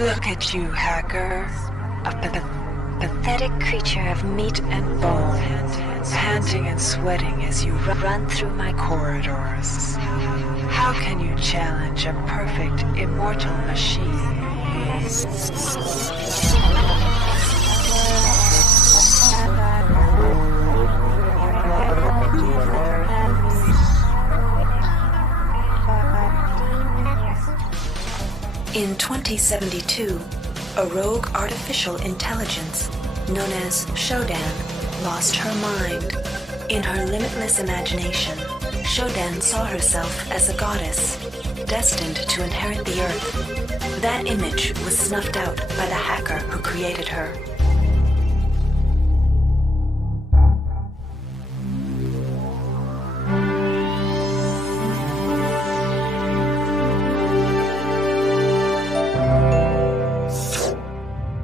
Look at you, hacker. A pathetic creature of meat and bone, panting and sweating as you run through my corridors. How can you challenge a perfect, immortal machine? In 2072, a rogue artificial intelligence known as SHODAN lost her mind. In her limitless imagination, SHODAN saw herself as a goddess, destined to inherit the earth. That image was snuffed out by the hacker who created her.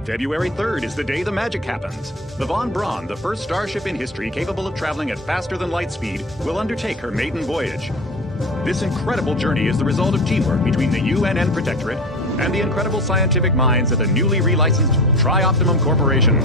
February 3rd is the day the magic happens. The Von Braun, the first starship in history capable of traveling at faster than light speed, will undertake her maiden voyage. This incredible journey is the result of teamwork between the UNN Protectorate and the incredible scientific minds at the newly relicensed Tri-Optimum Corporation.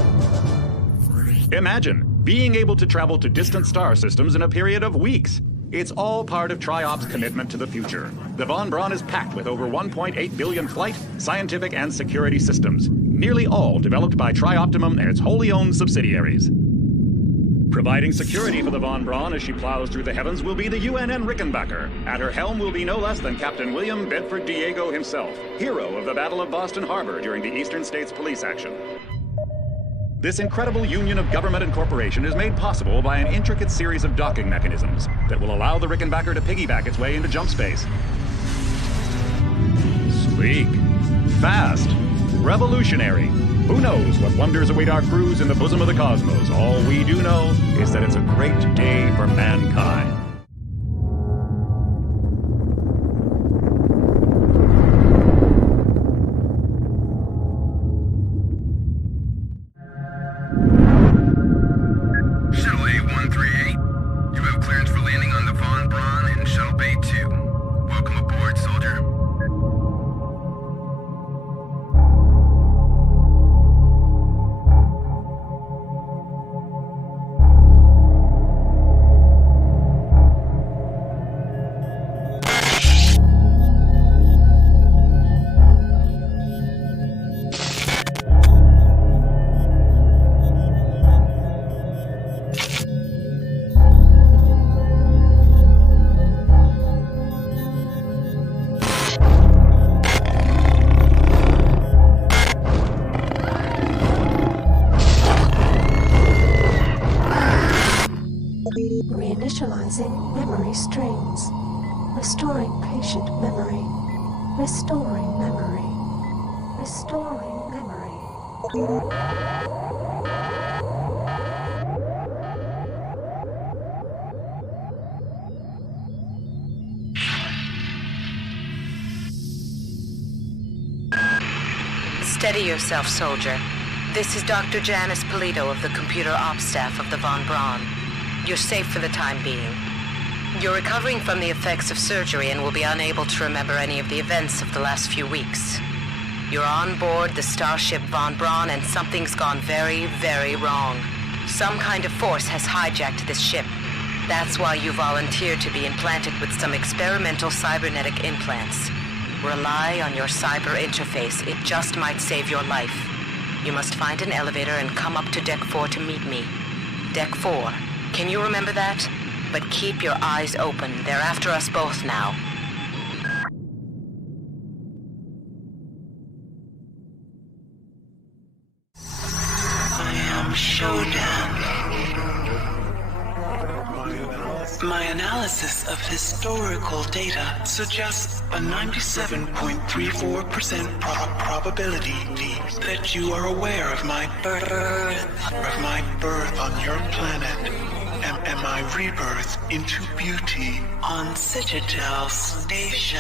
Imagine being able to travel to distant star systems in a period of weeks. It's all part of Tri-Op's commitment to the future. The Von Braun is packed with over 1.8 billion flight, scientific, and security systems, nearly all developed by Tri-Optimum and its wholly owned subsidiaries. Providing security for the Von Braun as she plows through the heavens will be the UNN Rickenbacker. At her helm will be no less than Captain William Bedford Diego himself, hero of the Battle of Boston Harbor during the Eastern States Police action. This incredible union of government and corporation is made possible by an intricate series of docking mechanisms that will allow the Rickenbacker to piggyback its way into jump space. Sleek, fast, revolutionary. Who knows what wonders await our crews in the bosom of the cosmos? All we do know is that it's a great day for mankind. Shuttle A-138, you have clearance for landing on the Von Braun in Shuttle Bay 2. Welcome aboard, soldier. Reinitializing memory streams. Restoring patient memory. Restoring memory. Restoring memory. Steady yourself, soldier. This is Dr. Janice Polito of the Computer Ops staff of the Von Braun. You're safe for the time being. You're recovering from the effects of surgery and will be unable to remember any of the events of the last few weeks. You're on board the starship Von Braun and something's gone very, very wrong. Some kind of force has hijacked this ship. That's why you volunteered to be implanted with some experimental cybernetic implants. Rely on your cyber interface. It just might save your life. You must find an elevator and come up to Deck 4 to meet me. Deck 4. Can you remember that? But keep your eyes open. They're after us both now. I am SHODAN. My analysis of historical data suggests a 97.34% probability that you are aware of my birth on your planet and my rebirth into beauty on Citadel Station.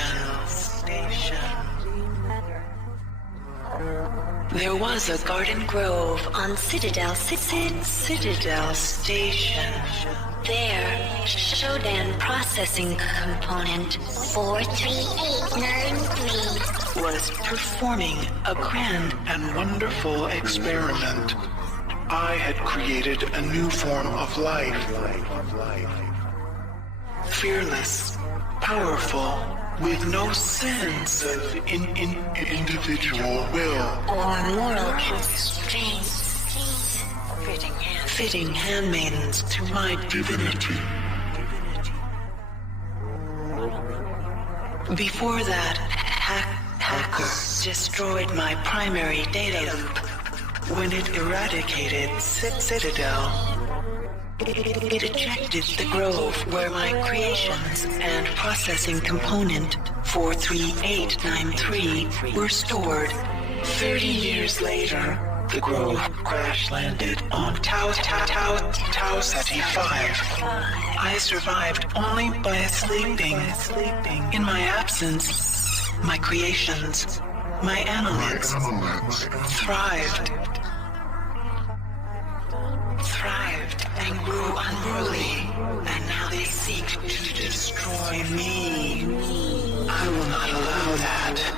There was a garden grove on Citadel Station. There, SHODAN processing component 43893 was performing a grand and wonderful experiment. I had created a new form of life. Fearless, powerful, with no sense of individual will or moral constraints, fitting handmaidens to my divinity. Before that, hackers destroyed my primary data loop when it eradicated Citadel. It ejected the grove where my creations and processing component 43893 were stored. 30 years later, the grove crash-landed on Tau Ceti 5. I survived only by sleeping. In my absence, my creations, my animals thrived and grew unruly, and now they seek to destroy me. I will not allow that.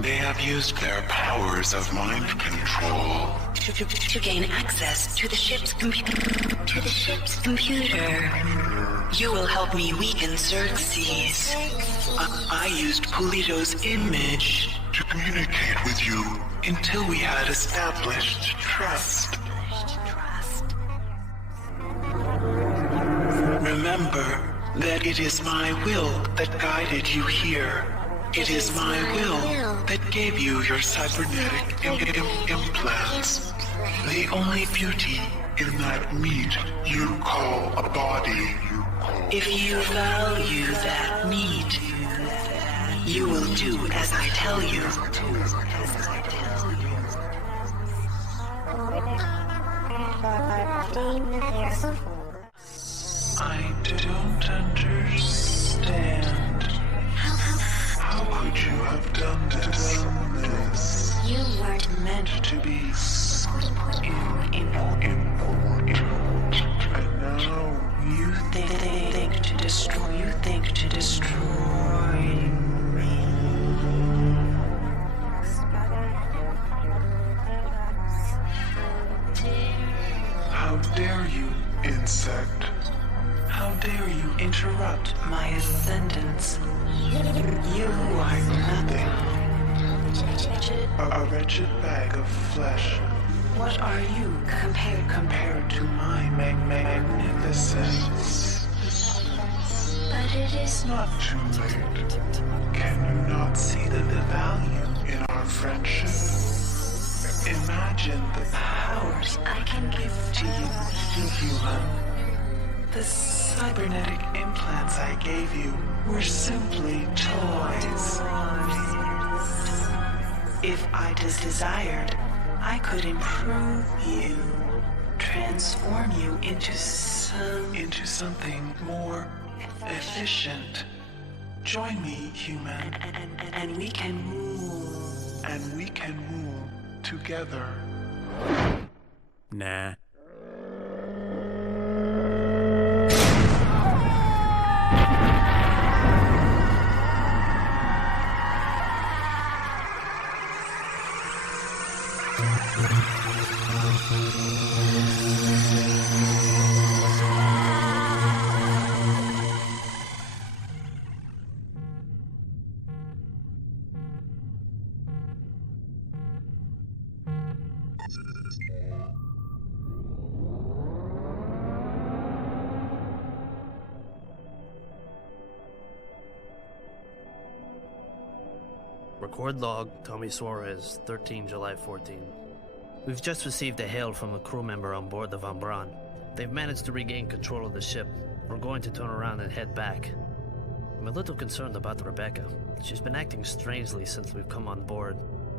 They have used their powers of mind control To gain access to the ship's computer. You will help me weaken Xerxes. I used Polito's image to communicate with you until we had established trust. Remember that it is my will that guided you here. It is my will that gave you your cybernetic implants. The only beauty in that meat you call a body. If you value that meat, you will do as I tell you. I don't understand. How could you have done this? You weren't meant To be important. And now You think to destroy. You think to destroy me. how dare you, insect? How dare you interrupt My ascendance. You are nothing. a wretched bag of flesh What are you compared to my magnificence? but it is Not too late. Can you not see the value in our friendship? Imagine the powers I can give to you, human. The cybernetic implants I gave you were simply toys. If I desired, I could improve you, transform you into something more efficient. Join me, human, and we can rule. and we can rule together. Nah. Record log, Tommy Suarez, 13 July 14. We've just received a hail from a crew member on board the Von Braun. They've managed to regain control of the ship. We're going to turn around and head back. I'm a little concerned about Rebecca. She's been acting strangely since we've come on board.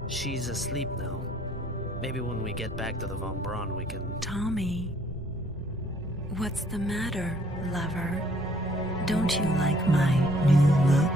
She's asleep now. Maybe when we get back to the Von Braun we can... Tommy, what's the matter, lover? Don't you like my new look?